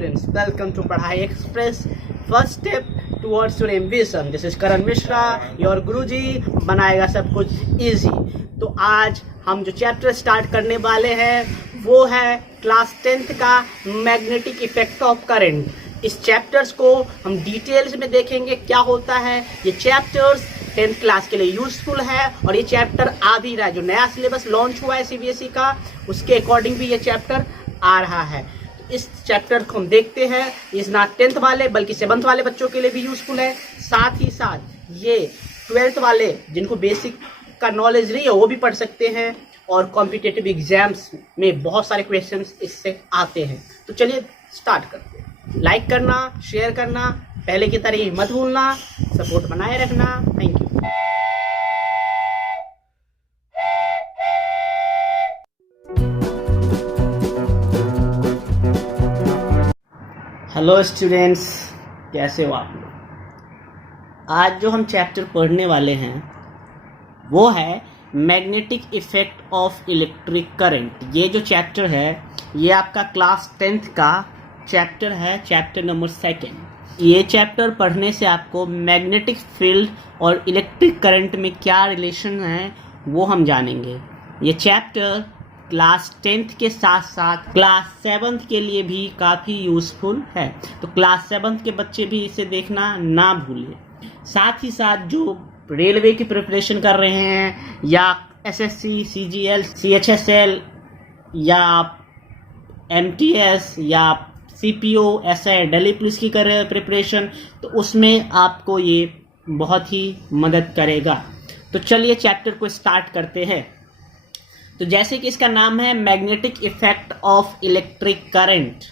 students, welcome to Padhai Express. First step towards your ambition. This is Karan Mishra, your Guruji. बनाएगा सब कुछ easy. तो आज हम जो चैप्टर स्टार्ट करने वाले हैं वो है क्लास 10th का मैग्नेटिक इफेक्ट ऑफ करंट। इस चैप्टर्स को हम डिटेल्स में देखेंगे क्या होता है। ये चैप्टर्स 10th क्लास के लिए यूजफुल है और ये चैप्टर आ भी रहा है। जो नया सिलेबस लॉन्च हुआ है सीबीएसई का, उसके अकॉर्डिंग भी ये चैप्टर आ रहा है। तो इस चैप्टर को हम देखते हैं। इस ना 10th वाले बल्कि 7th वाले बच्चों के लिए भी यूजफुल है। साथ ही साथ ये 12th वाले जिनको बेसिक का नॉलेज नहीं है वो भी पढ़ सकते हैं और कॉम्पिटिटिव एग्जाम्स में बहुत सारे क्वेश्चंस इससे आते हैं। तो चलिए स्टार्ट करते हैं। लाइक करना, शेयर करना, पहले की तरह ही मत भूलना, सपोर्ट बनाए रखना। Thank you. हेलो स्टूडेंट्स, कैसे हो आप लोग। आज जो हम चैप्टर पढ़ने वाले हैं वो है magnetic effect of electric current. ये जो चैप्टर है ये आपका क्लास 10th का चैप्टर है, चैप्टर नंबर 2। ये चैप्टर पढ़ने से आपको मैग्नेटिक फील्ड और इलेक्ट्रिक करंट में क्या रिलेशन है वो हम जानेंगे। ये चैप्टर क्लास 10th के साथ साथ क्लास 7th के लिए भी काफ़ी यूज़फुल है। तो क्लास 7th के बच्चे भी इसे देखना ना भूलें। साथ ही साथ जो रेलवे की प्रिपरेशन कर रहे हैं या एसएससी, सीजीएल, सीएचएसएल या एमटीएस या सीपीओ, एसआई, दिल्ली पुलिस की कर रहे हैं प्रिपरेशन, तो उसमें आपको ये बहुत ही मदद करेगा। तो चलिए चैप्टर को स्टार्ट करते हैं। तो जैसे कि इसका नाम है magnetic effect of electric current,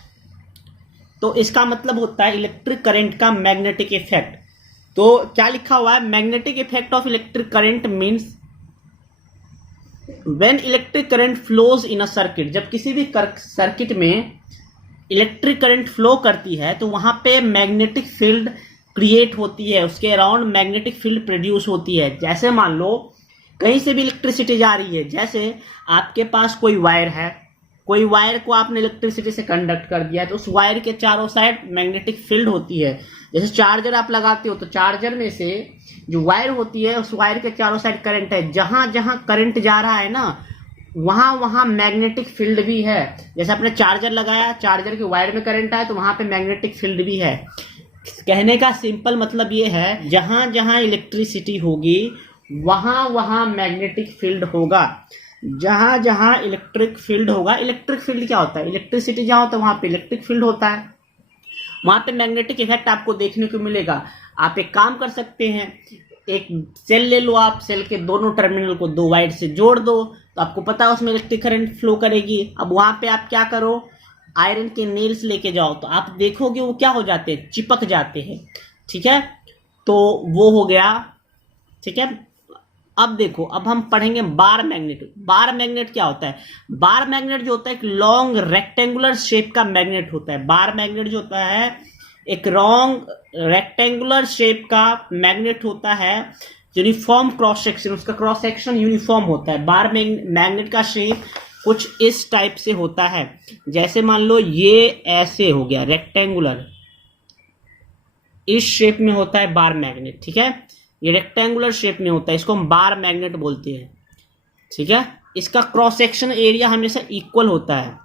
तो इसका मतलब होता है इलेक्ट्रिक करंट का मैग्नेटिक इफेक्ट। तो क्या लिखा हुआ है, magnetic effect of electric current means when electric current flows in a circuit. जब किसी भी सर्किट में इलेक्ट्रिक करंट फ्लो करती है तो वहां पे मैग्नेटिक फील्ड क्रिएट होती है, उसके अराउंड मैग्नेटिक फील्ड प्रोड्यूस होती है। जैसे मान लो कहीं से भी इलेक्ट्रिसिटी जा रही है, जैसे आपके पास कोई वायर है, कोई वायर को आपने इलेक्ट्रिसिटी से कंडक्ट कर दिया है, तो उस वायर के चारों साइड मैग्नेटिक फील्ड होती है। जैसे चार्जर आप लगाते हो तो चार्जर में से जो वायर होती है उस वायर के चारों साइड करंट है। जहां जहां करंट जा रहा है ना वहां वहां मैग्नेटिक फील्ड भी है। जैसे आपने चार्जर लगाया, चार्जर के वायर में करंट आया तो वहां पे मैग्नेटिक फील्ड भी है। कहने का सिंपल मतलब ये है, जहां जहां इलेक्ट्रिसिटी होगी वहां वहां मैग्नेटिक फील्ड होगा। जहां जहां इलेक्ट्रिक फील्ड होगा, इलेक्ट्रिक फील्ड क्या होता है, इलेक्ट्रिसिटी जहां होता है वहां पे इलेक्ट्रिक फील्ड होता है, वहां पे मैग्नेटिक इफेक्ट आपको देखने को मिलेगा। आप एक काम कर सकते हैं, एक सेल ले लो, आप सेल के दोनों टर्मिनल को दो वायर से जोड़ दो तो आपको पता है उसमें इलेक्ट्रिक करंट फ्लो करेगी। अब वहां पे आप क्या करो, आयरन के नेल्स लेके जाओ तो आप देखोगे वो क्या हो जाते हैं, चिपक जाते हैं। ठीक है, तो वो हो गया। ठीक है, अब देखो, अब हम पढ़ेंगे बार मैग्नेट। बार मैग्नेट क्या होता है, बार मैग्नेट जो होता है एक लॉन्ग रेक्टेंगुलर शेप का मैग्नेट होता है। बार मैग्नेट जो होता है एक लॉन्ग रेक्टेंगुलर शेप का मैग्नेट होता है, यूनिफॉर्म क्रॉस सेक्शन, उसका क्रॉस सेक्शन यूनिफॉर्म होता है। बार मैग्नेट का शेप कुछ इस टाइप से होता है। जैसे मान लो ये ऐसे हो गया रेक्टेंगुलर, इस शेप में होता है बार मैग्नेट। ठीक है, ये रेक्टेंगुलर शेप में होता है, इसको हम बार मैग्नेट बोलते हैं। ठीक है, इसका क्रॉस सेक्शन एरिया हमेशा इक्वल होता है।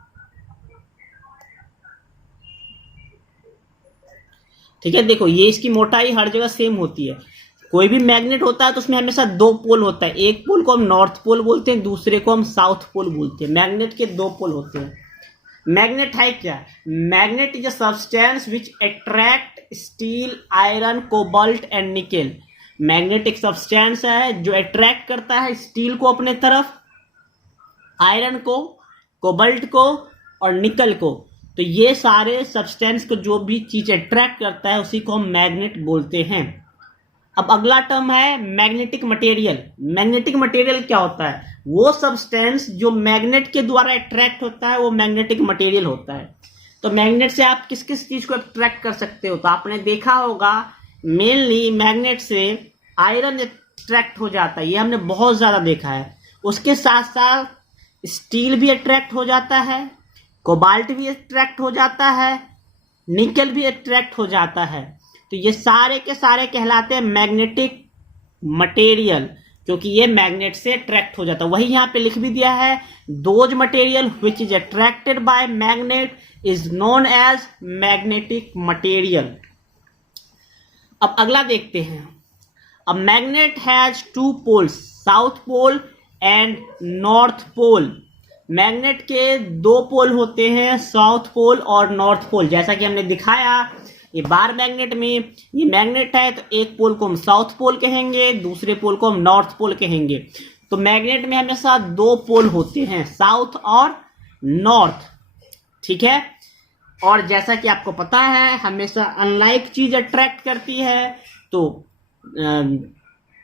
ठीक है, देखो ये इसकी मोटाई हर जगह सेम होती है। कोई भी मैग्नेट होता है तो उसमें हमेशा दो पोल होता है। एक पोल को हम नॉर्थ पोल बोलते हैं, दूसरे को हम साउथ पोल बोलते हैं। मैग्नेट के दो पोल होते हैं। मैग्नेट है क्या, magnet is a substance which attract steel, iron, cobalt and nickel. Magnet एक सब्सटेंस है जो अट्रैक्ट करता है स्टील को अपने तरफ, आयरन को, कोबाल्ट को और निकल को। तो ये सारे सब्सटेंस को जो भी चीज अट्रैक्ट करता है उसी को हम मैग्नेट बोलते हैं। अब अगला टर्म है मैग्नेटिक मटेरियल। मैग्नेटिक मटेरियल क्या होता है, वो सब्सटेंस जो मैग्नेट के द्वारा अट्रैक्ट होता है वो मैग्नेटिक मटेरियल होता है। तो मैग्नेट से आप किस किस चीज को अट्रैक्ट कर सकते हो, तो आपने देखा होगा मेनली मैग्नेट से आयरन अट्रैक्ट हो जाता है, ये हमने बहुत ज्यादा देखा है। उसके साथ साथ स्टील भी अट्रैक्ट हो जाता है, कोबाल्ट भी अट्रैक्ट हो जाता है, निकल भी अट्रैक्ट हो जाता है। तो ये सारे के सारे कहलाते हैं मैग्नेटिक मटेरियल, क्योंकि ये मैग्नेट से अट्रैक्ट हो जाता है। वही यहाँ पे लिख भी दिया है, those material which is attracted by magnet is known as magnetic material. अब अगला देखते हैं। अब magnet has two poles, south pole and north pole. Magnet के दो पोल होते हैं, साउथ पोल और नॉर्थ पोल। जैसा कि हमने दिखाया ये बार मैग्नेट में, ये मैग्नेट है तो एक पोल को हम साउथ पोल कहेंगे, दूसरे पोल को हम नॉर्थ पोल कहेंगे। तो मैग्नेट में हमेशा दो पोल होते हैं, साउथ और नॉर्थ, ठीक है। और जैसा कि आपको पता है हमेशा अनलाइक चीज अट्रैक्ट करती है, तो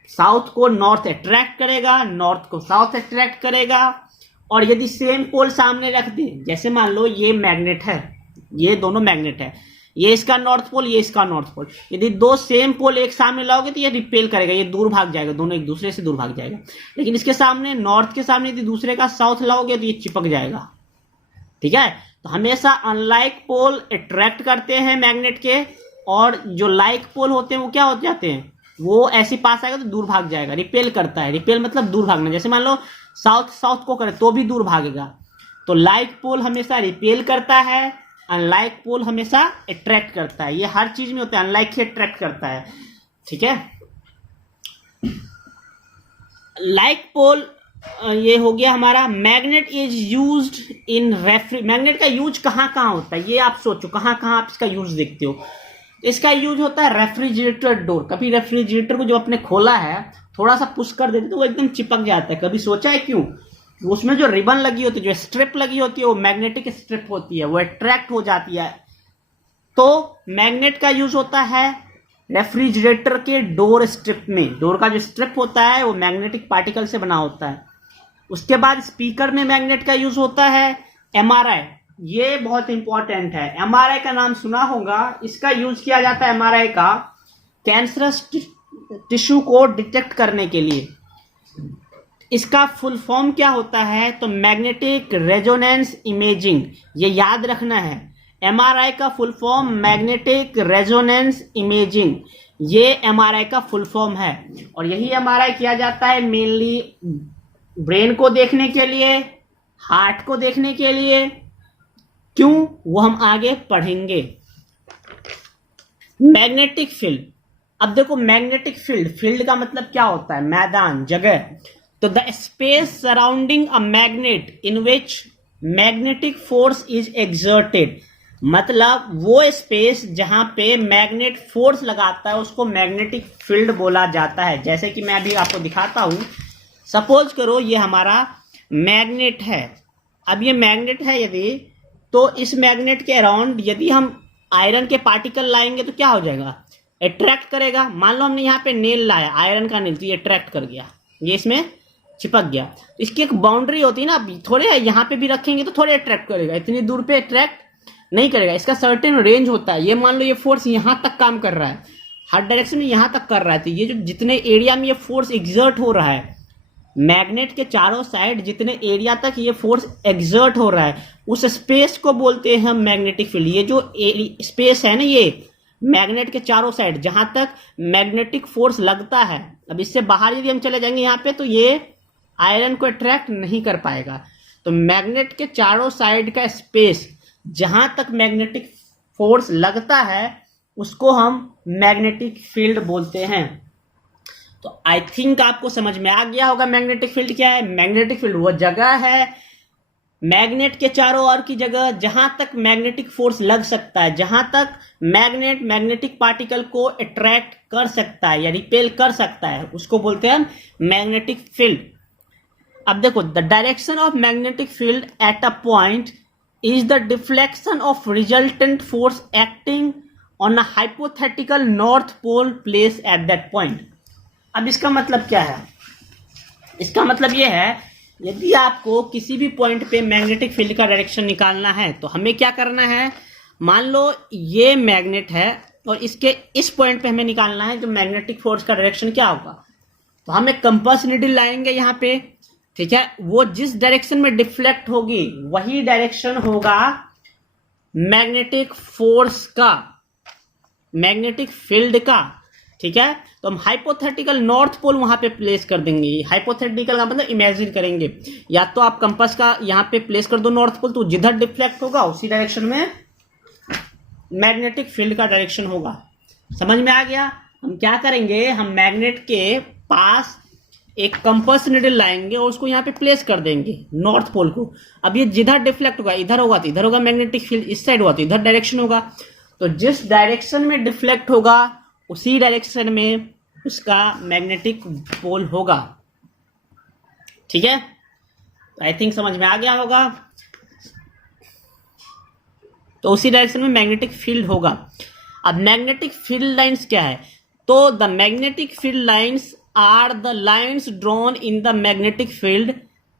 साउथ को नॉर्थ अट्रैक्ट करेगा, नॉर्थ को साउथ अट्रैक्ट करेगा। और यदि सेम पोल सामने रख दे, जैसे मान लो ये मैग्नेट है, ये दोनों मैग्नेट है, ये इसका नॉर्थ पोल, ये इसका नॉर्थ पोल, यदि दो सेम पोल एक सामने लाओगे तो ये रिपेल करेगा, ये दूर भाग जाएगा, दोनों एक दूसरे से दूर भाग जाएगा। लेकिन इसके सामने, नॉर्थ के सामने यदि दूसरे का साउथ लाओगे तो ये चिपक जाएगा, ठीक है। तो हमेशा अनलाइक पोल अट्रैक्ट करते हैं मैग्नेट के, और जो लाइक पोल होते हैं वो क्या हो जाते हैं, वो ऐसे पास आएगा तो दूर भाग जाएगा, रिपेल करता है। रिपेल मतलब दूर भागना, जैसे मान लो साउथ साउथ को करे तो भी दूर भागेगा। तो लाइक पोल हमेशा रिपेल करता है, अनलाइक पोल हमेशा अट्रैक्ट करता है। ये हर चीज में होता है, अनलाइक ही अट्रैक्ट करता है, ठीक है। लाइक पोल ये हो गया हमारा। मैग्नेट इज यूज्ड इन रेफ्रि, मैग्नेट का यूज कहाँ कहाँ होता है, ये आप सोचो कहाँ कहाँ आप इसका यूज देखते हो। इसका यूज होता है रेफ्रिजरेटर डोर। कभी रेफ्रिजरेटर को जो आपने खोला है थोड़ा सा पुश कर देते तो वो एकदम चिपक जाता है। कभी सोचा है क्यों? उसमें जो रिबन लगी होती है, जो स्ट्रिप लगी होती है, वो मैग्नेटिक स्ट्रिप होती है, वो अट्रैक्ट हो जाती है। तो मैग्नेट का यूज होता है रेफ्रिजरेटर के डोर स्ट्रिप में। डोर का जो स्ट्रिप होता है वो मैग्नेटिक पार्टिकल से बना होता है। उसके बाद स्पीकर में मैग्नेट का यूज होता है। एमआरआई, ये बहुत इंपॉर्टेंट है, एमआरआई का नाम सुना होगा। इसका यूज किया जाता है एमआरआई का कैंसरस टिश्यू को डिटेक्ट करने के लिए। इसका फुल फॉर्म क्या होता है, तो मैग्नेटिक रेजोनेंस इमेजिंग, ये याद रखना है। एमआरआई का full form magnetic resonance imaging, ये एमआरआई का फुल फॉर्म है। और यही एमआरआई किया जाता है मेनली ब्रेन को देखने के लिए, हार्ट को देखने के लिए। क्यों, वो हम आगे पढ़ेंगे। मैग्नेटिक फील्ड, अब देखो मैग्नेटिक फील्ड, फील्ड का मतलब क्या होता है, मैदान, जगह। तो the space surrounding a magnet in which magnetic force is exerted, मतलब वो स्पेस जहां पे मैग्नेट फोर्स लगाता है उसको मैग्नेटिक फील्ड बोला जाता है। जैसे कि मैं अभी आपको दिखाता हूं। सपोज करो ये हमारा मैग्नेट है। अब ये मैग्नेट है यदि, तो इस मैग्नेट के अराउंड यदि हम आयरन के पार्टिकल लाएंगे तो क्या हो जाएगा, अट्रैक्ट करेगा। मान लो हमने यहाँ पे नेल लाया, आयरन का नेल, तो ये अट्रैक्ट कर गया, ये इसमें चिपक गया। तो इसकी एक बाउंड्री होती है ना, थोड़े यहाँ पे भी रखेंगे तो थोड़े अट्रैक्ट करेगा, इतनी दूर पे अट्रैक्ट नहीं करेगा। इसका सर्टेन रेंज होता है। ये मान लो ये फोर्स यहाँ तक काम कर रहा है, हर डायरेक्शन में यहाँ तक कर रहा है, तो ये जो जितने एरिया में ये फोर्स एग्जर्ट हो रहा है, मैग्नेट के चारों साइड जितने एरिया तक ये फोर्स एग्जर्ट हो रहा है, उस स्पेस को बोलते हैं मैग्नेटिक फील्ड। ये जो स्पेस है ना, ये मैग्नेट के चारों साइड जहां तक मैग्नेटिक फोर्स लगता है, अब इससे बाहर यदि हम चले जाएंगे यहाँ पे तो ये आयरन को अट्रैक्ट नहीं कर पाएगा। तो मैग्नेट के चारों साइड का स्पेस जहां तक मैग्नेटिक फोर्स लगता है उसको हम मैग्नेटिक फील्ड बोलते हैं। तो आई थिंक आपको समझ में आ गया होगा मैग्नेटिक फील्ड क्या है। मैग्नेटिक फील्ड वो जगह है मैग्नेट के चारों ओर की जगह जहां तक मैग्नेटिक फोर्स लग सकता है, जहां तक मैग्नेट मैग्नेटिक पार्टिकल को अट्रैक्ट कर सकता है या रिपेल कर सकता है, उसको बोलते हैं मैग्नेटिक फील्ड। अब देखो, the direction of magnetic field at a point is the deflection of resultant force acting on a hypothetical north pole placed at that point। अब इसका मतलब क्या है, इसका मतलब यह है यदि आपको किसी भी पॉइंट पे मैग्नेटिक फील्ड का डायरेक्शन निकालना है तो हमें क्या करना है, मान लो ये मैग्नेट है और इसके इस पॉइंट पे हमें निकालना है जो मैग्नेटिक फोर्स का डायरेक्शन क्या होगा। तो हम एक कंपास नीडल लाएंगे यहाँ पे, ठीक है। वो जिस डायरेक्शन में डिफ्लेक्ट होगी वही डायरेक्शन होगा मैग्नेटिक फोर्स का, मैग्नेटिक फील्ड का, ठीक है। तो हम हाइपोथेटिकल नॉर्थ पोल वहां पे प्लेस कर देंगे। हाइपोथेटिकल का मतलब इमेजिन करेंगे, या तो आप कंपास का यहां पे प्लेस कर दो नॉर्थ पोल, तो जिधर डिफ्लेक्ट होगा उसी डायरेक्शन में मैग्नेटिक फील्ड का डायरेक्शन होगा। समझ में आ गया। हम क्या करेंगे, हम मैग्नेट के पास एक कंपास नीडल लाएंगे और उसको यहाँ पे प्लेस कर देंगे नॉर्थ पोल को। अब ये जिधर डिफ्लेक्ट होगा, इधर होगा तो इधर होगा मैग्नेटिक फील्ड, इस साइड होगा तो इधर डायरेक्शन होगा। तो जिस डायरेक्शन में डिफ्लेक्ट होगा उसी डायरेक्शन में उसका मैग्नेटिक पोल होगा, ठीक है। तो आई थिंक समझ में आ गया होगा। तो उसी डायरेक्शन में मैग्नेटिक फील्ड होगा। अब मैग्नेटिक फील्ड लाइंस क्या है, तो the magnetic field lines are the lines drawn in the magnetic field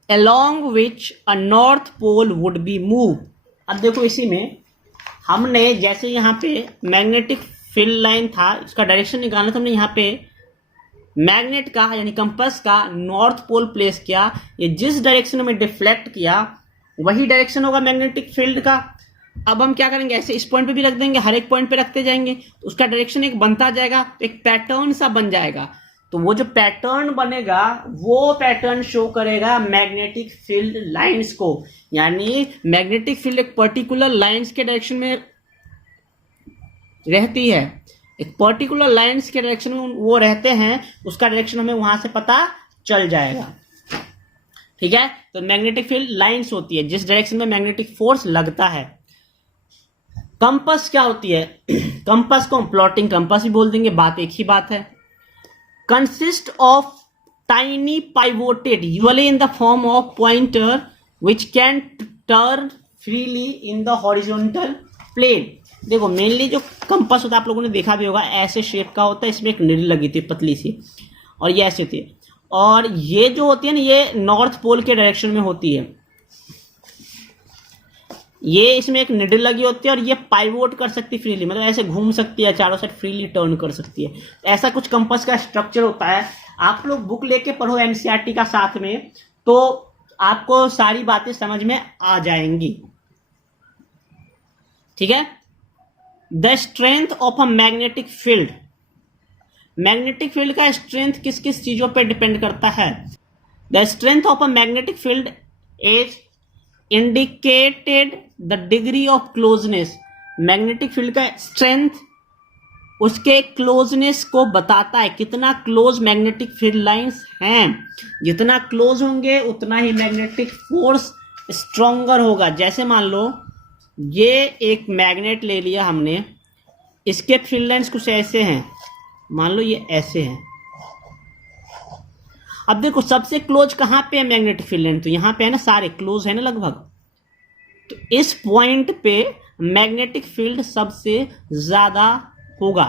along which a north pole would be moved। अब देखो इसी में हमने जैसे यहाँ पे मैग्नेटिक फील्ड लाइन था, इसका डायरेक्शन निकालना था, हमने यहाँ पे मैग्नेट का यानी कंपास का नॉर्थ पोल प्लेस किया। ये जिस डायरेक्शन में डिफ्लेक्ट किया वही डायरेक्शन होगा मैग्नेटिक फील्ड का। अब हम क्या करेंगे, ऐसे इस पॉइंट पे भी रख देंगे, हर एक पॉइंट पे रखते जाएंगे, तो उसका डायरेक्शन एक बनता जाएगा, तो एक पैटर्न सा बन जाएगा। तो वो जो पैटर्न बनेगा वो पैटर्न शो करेगा मैग्नेटिक फील्ड लाइंस को, यानी मैग्नेटिक फील्ड एक पर्टिकुलर लाइंस के डायरेक्शन में रहती है, एक पर्टिकुलर लाइंस के डायरेक्शन में वो रहते हैं, उसका डायरेक्शन हमें वहां से पता चल जाएगा, ठीक है। तो मैग्नेटिक फील्ड लाइंस होती है जिस डायरेक्शन में मैग्नेटिक फोर्स लगता है। कंपास क्या होती है, कंपास को हम प्लॉटिंग कंपास ही बोल देंगे, बात एक ही बात है। consist of tiny pivoted usually in the form of pointer which can turn freely in the horizontal plane। देखो मेनली जो कंपास होता है आप लोगों ने देखा भी होगा, ऐसे शेप का होता है, इसमें एक निडल लगी थी पतली सी, और ये ऐसे थी, और ये जो होती है ना ये नॉर्थ पोल के डायरेक्शन में होती है। ये इसमें एक निडल लगी होती है और ये पाइवोट कर सकती है फ्रीली, मतलब ऐसे घूम सकती है, चारों साइड फ्रीली टर्न कर सकती है। ऐसा कुछ कंपास का स्ट्रक्चर होता है। आप लोग बुक लेके पढ़ो एनसीईआरटी का साथ में, तो आपको सारी बातें समझ में आ जाएंगी, ठीक है। The strength of a magnetic field, magnetic field का स्ट्रेंथ किस किस चीजों पर डिपेंड करता है। The strength of a magnetic field is indicated the degree of closeness. Magnetic field का स्ट्रेंथ उसके क्लोजनेस को बताता है, कितना क्लोज मैग्नेटिक फील्ड लाइंस हैं। जितना क्लोज होंगे उतना ही मैग्नेटिक फोर्स स्ट्रॉन्गर होगा। जैसे मान लो ये एक मैग्नेट ले लिया हमने, इसके फील्ड लाइंस कुछ ऐसे हैं, मान लो ये ऐसे हैं। अब देखो सबसे क्लोज कहां पे है मैग्नेटिक फील्ड लाइन, तो यहां पे है ना, सारे क्लोज है ना लगभग। तो इस पॉइंट पे मैग्नेटिक फील्ड सबसे ज्यादा होगा,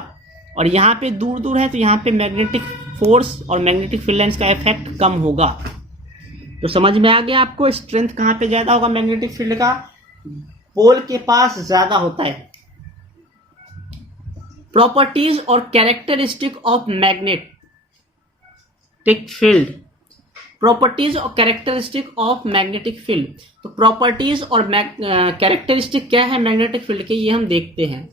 और यहां पे दूर दूर है तो यहां पे मैग्नेटिक फोर्स और मैग्नेटिक फील्ड लाइंस का इफेक्ट कम होगा। तो समझ में आ गया आपको, स्ट्रेंथ कहां पे ज्यादा होगा मैग्नेटिक फील्ड का, पोल के पास ज्यादा होता है। प्रॉपर्टीज और characteristic of magnetic field, properties और कैरेक्टरिस्टिक ऑफ मैग्नेटिक फील्ड। तो प्रॉपर्टीज और कैरेक्टरिस्टिक क्या है मैग्नेटिक फील्ड के, ये हम देखते हैं।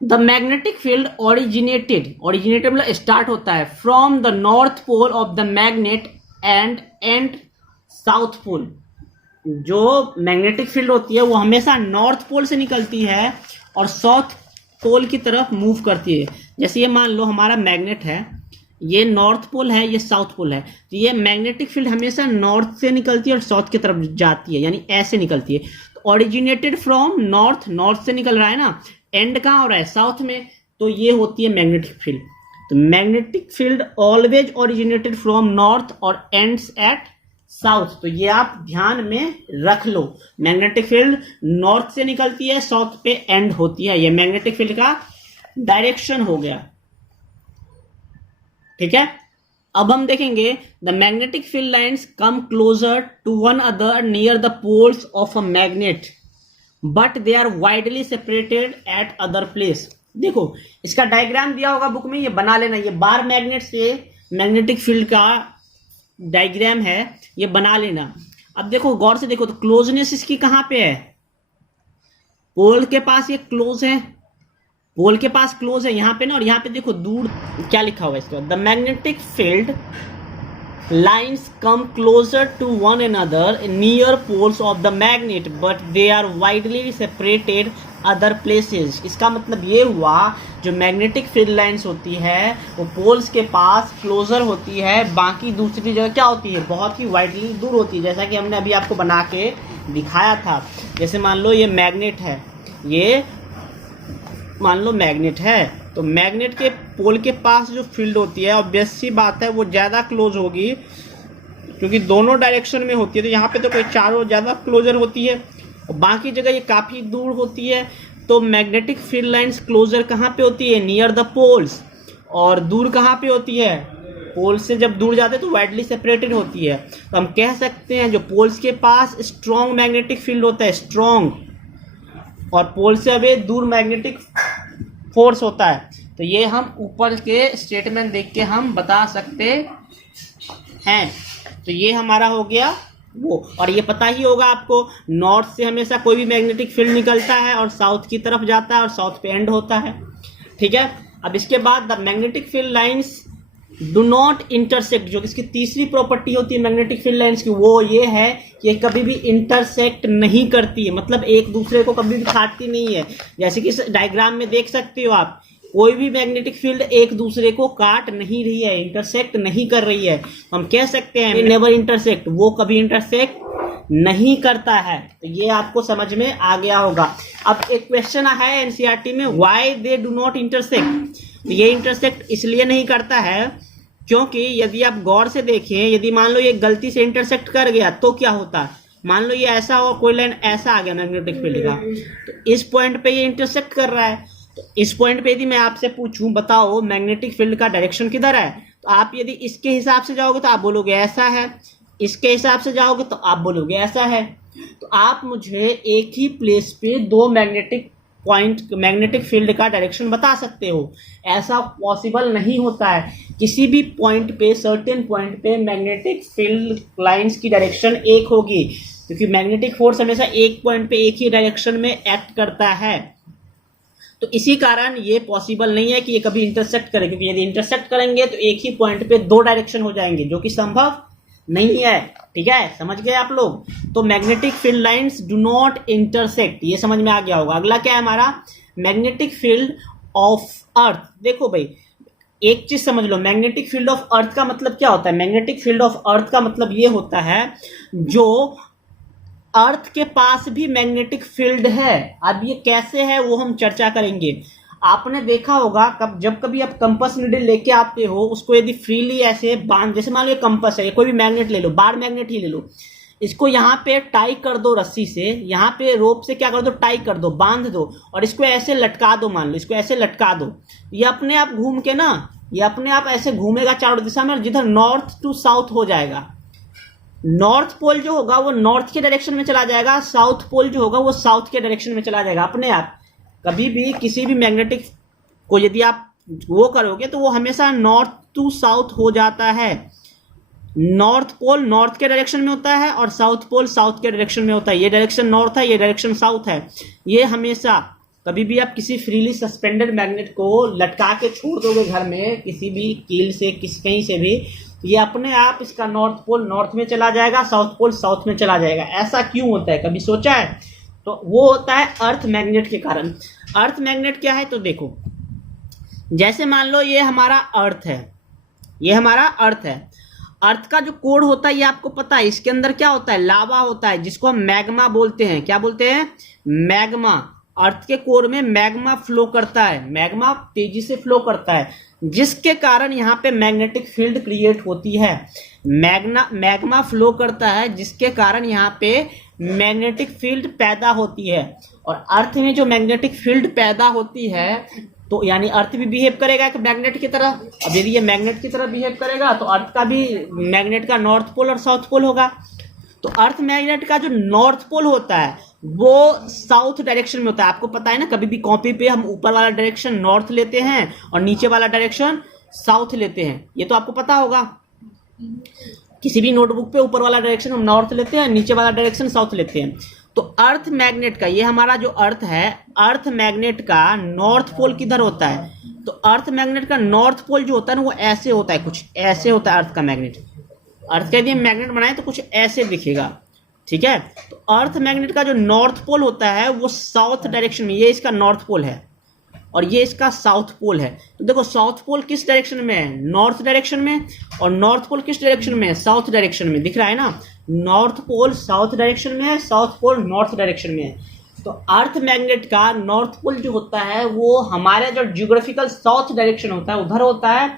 द मैग्नेटिक फील्ड ओरिजिनेटेड मतलब स्टार्ट होता है from the north pole of the magnet and south pole. जो मैग्नेटिक फील्ड होती है वो हमेशा नॉर्थ पोल से निकलती है और साउथ पोल की तरफ मूव करती है। जैसे ये मान लो हमारा मैग्नेट है, ये नॉर्थ पोल है, ये साउथ पोल है, तो ये मैग्नेटिक फील्ड हमेशा नॉर्थ से निकलती है और साउथ की तरफ जाती है, यानी ऐसे निकलती है। तो ओरिजिनेटेड फ्रॉम नॉर्थ से निकल रहा है ना, एंड कहाँ हो रहा है, साउथ में, तो ये होती है मैग्नेटिक फील्ड। तो magnetic field always originated from north और एंड्स एट साउथ। तो ये आप ध्यान में रख लो, मैग्नेटिक फील्ड नॉर्थ से निकलती है, साउथ पे एंड होती है। ये मैग्नेटिक फील्ड का डायरेक्शन हो गया, ठीक है। अब हम देखेंगे the magnetic field lines come closer to one other near the poles of a magnet but they are widely separated at other place. देखो इसका डायग्राम दिया होगा बुक में, ये बना लेना। ये बार मैग्नेट से मैग्नेटिक फील्ड का डायग्राम है, ये बना लेना। अब देखो गौर से देखो, तो क्लोजनेस इसकी कहां पे है, पोल के पास ये क्लोज है, पोल के पास क्लोज है यहाँ पे ना, और यहाँ पे देखो दूर क्या लिखा हुआ है इसके बाद, the magnetic field lines come closer to one another near poles of the magnet but they are widely separated other places। इसका मतलब ये हुआ जो मैग्नेटिक फील्ड लाइंस होती है वो पोल्स के पास क्लोजर होती है, बाकी दूसरी जगह क्या होती है, बहुत ही वाइडली दूर होती है। जैसा कि हमने अभी आपको बना के दिखाया था, जैसे मान लो ये मैग्नेट है, ये मान लो मैग्नेट है, तो मैग्नेट के पोल के पास जो फील्ड होती है ऑब्वियस सी बात है वो ज़्यादा क्लोज होगी क्योंकि दोनों डायरेक्शन में होती है। तो यहाँ पे तो कोई चारों ज़्यादा क्लोजर होती है और बाकी जगह ये काफ़ी दूर होती है। तो मैग्नेटिक फील्ड लाइंस क्लोजर कहाँ पे होती है, नियर द पोल्स, और दूर कहाँ पे होती है, पोल से जब दूर जाते हैं तो वाइडली सेपरेटेड होती है। तो हम कह सकते हैं जो पोल्स के पास स्ट्रॉन्ग मैग्नेटिक फील्ड होता है, स्ट्रॉन्ग, और पोल से अभी दूर मैग्नेटिक फोर्स होता है। तो ये हम ऊपर के स्टेटमेंट देख के हम बता सकते हैं। तो ये हमारा हो गया वो, और ये पता ही होगा आपको, नॉर्थ से हमेशा कोई भी मैग्नेटिक फील्ड निकलता है और साउथ की तरफ जाता है और साउथ पे एंड होता है। ठीक है, अब इसके बाद the magnetic field lines do not intersect, जो इसकी तीसरी प्रॉपर्टी होती है मैग्नेटिक फील्ड लाइंस की, वो ये है कि कभी भी इंटरसेक्ट नहीं करती है, मतलब एक दूसरे को कभी भी काटती नहीं है। जैसे कि डायग्राम में देख सकते हो आप, कोई भी मैग्नेटिक फील्ड एक दूसरे को काट नहीं रही है, इंटरसेक्ट नहीं कर रही है। हम कह सकते हैं नेवर इंटरसेक्ट, वो कभी इंटरसेक्ट नहीं करता है। तो ये आपको समझ में आ गया होगा। अब एक क्वेश्चन है एनसीईआरटी में, why they do not intersect. तो ये इंटरसेक्ट इसलिए नहीं करता है क्योंकि यदि आप गौर से देखें, यदि मान लो ये गलती से इंटरसेक्ट कर गया तो क्या होता, मान लो ये ऐसा हो, कोई लाइन ऐसा आ गया मैग्नेटिक फील्ड का, तो इस पॉइंट पे ये इंटरसेक्ट कर रहा है। तो इस पॉइंट पे यदि मैं आपसे पूछूं बताओ मैग्नेटिक फील्ड का डायरेक्शन किधर है, तो आप यदि इसके हिसाब से जाओगे तो आप बोलोगे ऐसा है, इसके हिसाब से जाओगे तो आप बोलोगे ऐसा है। तो आप मुझे एक ही प्लेस पे दो मैग्नेटिक फील्ड का डायरेक्शन बता सकते हो, ऐसा पॉसिबल नहीं होता है। किसी भी पॉइंट पे, सर्टेन पॉइंट पे मैग्नेटिक फील्ड लाइंस की डायरेक्शन एक होगी, क्योंकि मैग्नेटिक फोर्स हमेशा एक पॉइंट पे एक ही डायरेक्शन में एक्ट करता है। तो इसी कारण ये पॉसिबल नहीं है कि ये कभी इंटरसेक्ट करे, क्योंकि यदि इंटरसेक्ट करेंगे तो एक ही पॉइंट पे दो डायरेक्शन हो जाएंगे, जो कि संभव नहीं है। ठीक है, समझ गए आप लोग। तो magnetic field lines do not intersect, ये समझ में आ गया होगा। अगला क्या है हमारा, मैग्नेटिक फील्ड ऑफ अर्थ। देखो भाई एक चीज समझ लो, मैग्नेटिक फील्ड ऑफ अर्थ का मतलब क्या होता है। मैग्नेटिक फील्ड ऑफ अर्थ का मतलब ये होता है जो अर्थ के पास भी मैग्नेटिक फील्ड है। अब ये कैसे है वो हम चर्चा करेंगे। आपने देखा होगा जब कभी आप कंपास नीडल लेके आते हो, उसको यदि फ्रीली ऐसे बांध, जैसे मान लो ये कंपास है, कोई भी मैग्नेट ले लो, बार मैग्नेट ही ले लो, इसको यहाँ पे टाई कर दो रस्सी से, यहाँ पे रोप से क्या कर दो, टाई कर दो, बांध दो, और इसको ऐसे लटका दो। मान लो इसको ऐसे लटका दो, ये अपने आप घूम के ना, ये अपने आप ऐसे घूमेगा चारों दिशा में, जिधर नॉर्थ टू साउथ हो जाएगा। नॉर्थ पोल जो होगा वो नॉर्थ के डायरेक्शन में चला जाएगा, साउथ पोल जो होगा वो साउथ के डायरेक्शन में चला जाएगा अपने आप। कभी भी किसी भी मैग्नेटिक को यदि आप वो करोगे तो वो हमेशा नॉर्थ टू साउथ हो जाता है। नॉर्थ पोल नॉर्थ के डायरेक्शन में होता है और साउथ पोल साउथ के डायरेक्शन में होता है। ये डायरेक्शन नॉर्थ है, ये डायरेक्शन साउथ है। ये हमेशा कभी भी आप किसी फ्रीली सस्पेंडेड मैग्नेट को लटका के छोड़ दोगे घर में, किसी भी कील से, कहीं से भी, ये अपने आप इसका नॉर्थ पोल नॉर्थ में चला जाएगा, साउथ पोल साउथ में चला जाएगा। ऐसा क्यों होता है, कभी सोचा है? तो वो होता है अर्थ मैग्नेट के कारण। अर्थ मैग्नेट क्या है, तो देखो जैसे मान लो ये हमारा अर्थ है, ये हमारा अर्थ है। अर्थ का जो कोर होता है ये आपको पता है, इसके अंदर क्या होता है, लावा होता है, जिसको हम मैग्मा बोलते हैं। क्या बोलते हैं, मैग्मा। अर्थ के कोर में मैग्मा फ्लो करता है, मैग्मा तेजी से फ्लो करता है, जिसके कारण यहाँ पे मैग्नेटिक फील्ड क्रिएट होती है। मैग्मा फ्लो करता है जिसके कारण यहाँ पे मैग्नेटिक फील्ड पैदा होती है। और अर्थ में जो मैग्नेटिक फील्ड पैदा होती है तो यानी अर्थ भी बिहेव करेगा एक मैग्नेट की तरह। अब यदि ये मैग्नेट की तरह बिहेव करेगा तो अर्थ का भी, मैग्नेट का नॉर्थ पोल और साउथ पोल होगा। तो अर्थ मैग्नेट का जो नॉर्थ पोल होता है वो साउथ डायरेक्शन में होता है। आपको पता है ना, कभी भी कॉपी पे हम ऊपर वाला डायरेक्शन नॉर्थ लेते हैं और नीचे वाला डायरेक्शन साउथ लेते हैं, ये तो आपको पता होगा। किसी भी नोटबुक पे ऊपर वाला डायरेक्शन हम नॉर्थ लेते हैं, नीचे वाला डायरेक्शन साउथ लेते हैं। तो अर्थ मैग्नेट का, ये हमारा जो अर्थ है, अर्थ मैग्नेट का नॉर्थ पोल किधर होता है? तो अर्थ मैग्नेट का नॉर्थ पोल जो होता है ना वो ऐसे होता है, कुछ ऐसे होता है अर्थ का मैग्नेट। अर्थ का यदि हम मैग्नेट बनाए तो कुछ ऐसे दिखेगा, ठीक है। तो अर्थ मैग्नेट का जो नॉर्थ पोल होता है वो साउथ डायरेक्शन में, ये इसका नॉर्थ पोल है और ये इसका साउथ पोल है। तो देखो साउथ पोल किस डायरेक्शन में है? नॉर्थ डायरेक्शन में। और नॉर्थ पोल किस डायरेक्शन में है? साउथ डायरेक्शन में। दिख रहा है ना, नॉर्थ पोल साउथ डायरेक्शन में है, साउथ पोल नॉर्थ डायरेक्शन में है। तो अर्थ मैग्नेट का नॉर्थ पोल जो होता है वो हमारे जो जियोग्राफिकल साउथ डायरेक्शन होता है उधर होता है।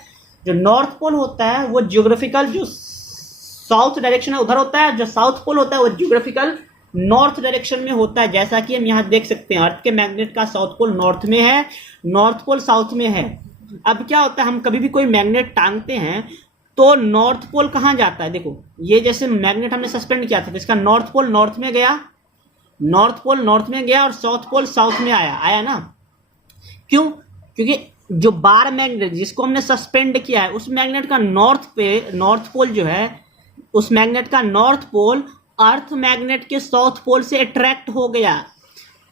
जो नॉर्थ पोल होता है वो जियोग्राफिकल जो साउथ डायरेक्शन है उधर होता है। जो साउथ पोल होता है वो जियोग्राफिकल नॉर्थ डायरेक्शन में होता है। जैसा कि हम यहाँ देख सकते हैं अर्थ के मैग्नेट का साउथ पोल नॉर्थ में है, नॉर्थ पोल साउथ में है। अब क्या होता है, हम कभी भी कोई मैग्नेट टांगते हैं तो नॉर्थ पोल कहाँ जाता है? देखो ये जैसे मैग्नेट हमने सस्पेंड किया था तो इसका नॉर्थ पोल नॉर्थ में गया, नॉर्थ पोल नॉर्थ में गया और साउथ पोल साउथ में आया ना। क्यों? क्योंकि जो बार मैग्नेट जिसको हमने सस्पेंड किया है उस मैग्नेट का नॉर्थ पोल जो है, उस मैग्नेट का नॉर्थ पोल अर्थ मैग्नेट के साउथ पोल से अट्रैक्ट हो गया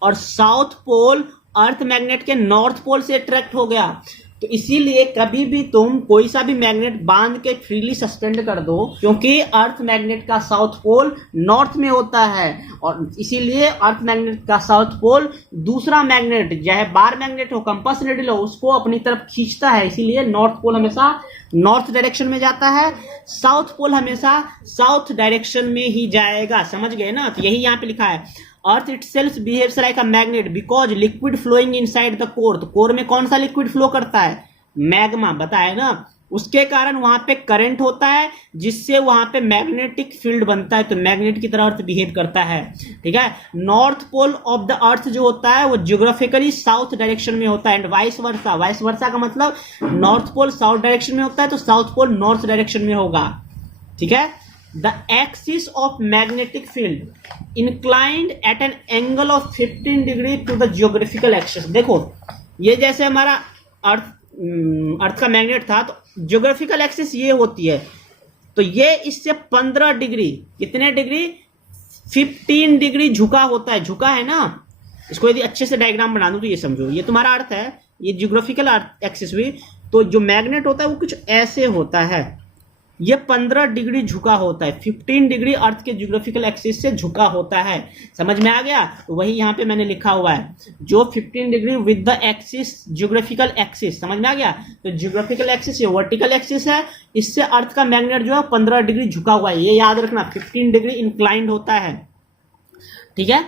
और साउथ पोल अर्थ मैग्नेट के नॉर्थ पोल से अट्रैक्ट हो गया। तो इसीलिए कभी भी तुम कोई सा भी मैग्नेट बांध के फ्रीली सस्पेंड कर दो, क्योंकि अर्थ मैग्नेट का साउथ पोल नॉर्थ में होता है और इसीलिए अर्थ मैग्नेट का साउथ पोल दूसरा मैग्नेट चाहे बार मैग्नेट हो, कंपास नीडल हो, उसको अपनी तरफ खींचता है। इसीलिए नॉर्थ पोल हमेशा नॉर्थ डायरेक्शन में जाता है, साउथ पोल हमेशा साउथ डायरेक्शन में ही जाएगा। समझ गए ना? तो यही यहाँ पे लिखा है, earth itself behaves like a magnet because liquid flowing inside the core. तो कोर में कौन सा लिक्विड फ्लो करता है? मैग्मा, बताया ना। उसके कारण वहां पे करंट होता है जिससे वहां पे मैग्नेटिक फील्ड बनता है। तो मैग्नेट की तरह अर्थ बिहेव करता है, ठीक है। North pole of the earth जो होता है वो जियोग्राफिकली साउथ डायरेक्शन में होता है and vice versa. Vice versa का मतलब नॉर्थ पोल साउथ डायरेक्शन में होता है तो साउथ पोल नॉर्थ डायरेक्शन में होगा, ठीक है। The axis of magnetic field inclined at an angle of 15 degree to the geographical axis। देखो ये जैसे हमारा अर्थ का मैग्नेट था तो जियोग्राफिकल एक्सिस ये होती है, तो ये इससे 15 डिग्री, कितने डिग्री? 15 डिग्री झुका होता है। झुका है ना, इसको यदि अच्छे से डायग्राम बना दूं तो ये समझो, ये तुम्हारा अर्थ है, ये जियोग्राफिकल एक्सिस हुई। तो जो मैग्नेट होता है वो कुछ ऐसे होता है, ये 15 डिग्री झुका होता है, 15 डिग्री अर्थ के जियोग्राफिकल एक्सिस से झुका होता है। समझ में आ गया? तो वही यहाँ पे मैंने लिखा हुआ है, जो 15 degree with the axis geographical axis. समझ में आ गया? तो जियोग्राफिकल एक्सिस ये वर्टिकल एक्सिस है, इससे अर्थ का मैग्नेट जो है 15 डिग्री झुका हुआ है। ये याद रखना, 15 डिग्री इंक्लाइंड होता है, ठीक है।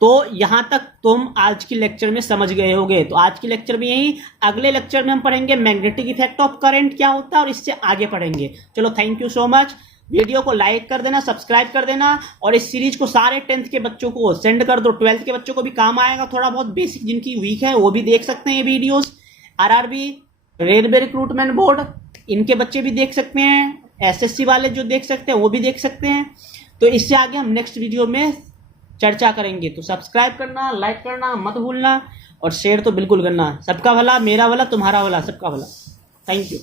तो यहां तक तुम आज की लेक्चर में समझ गए होगे। तो आज की लेक्चर में यही, अगले लेक्चर में हम पढ़ेंगे मैग्नेटिक इफेक्ट ऑफ करंट क्या होता है और इससे आगे पढ़ेंगे। चलो, thank you so much. Video को लाइक कर देना, सब्सक्राइब कर देना और इस सीरीज को सारे 10th के बच्चों को सेंड कर दो। 12th के बच्चों को भी काम आएगा, थोड़ा बहुत बेसिक जिनकी वीक है वो भी देख सकते हैं ये videos. RRB, railway recruitment board, इनके बच्चे भी देख सकते हैं, एसएससी वाले जो देख सकते हैं वो भी देख सकते हैं। तो इससे आगे हम नेक्स्ट वीडियो में चर्चा करेंगे। तो सब्सक्राइब करना, लाइक करना मत भूलना और शेयर तो बिल्कुल करना। सबका भला, मेरा भला, तुम्हारा भला, सबका भला। Thank you.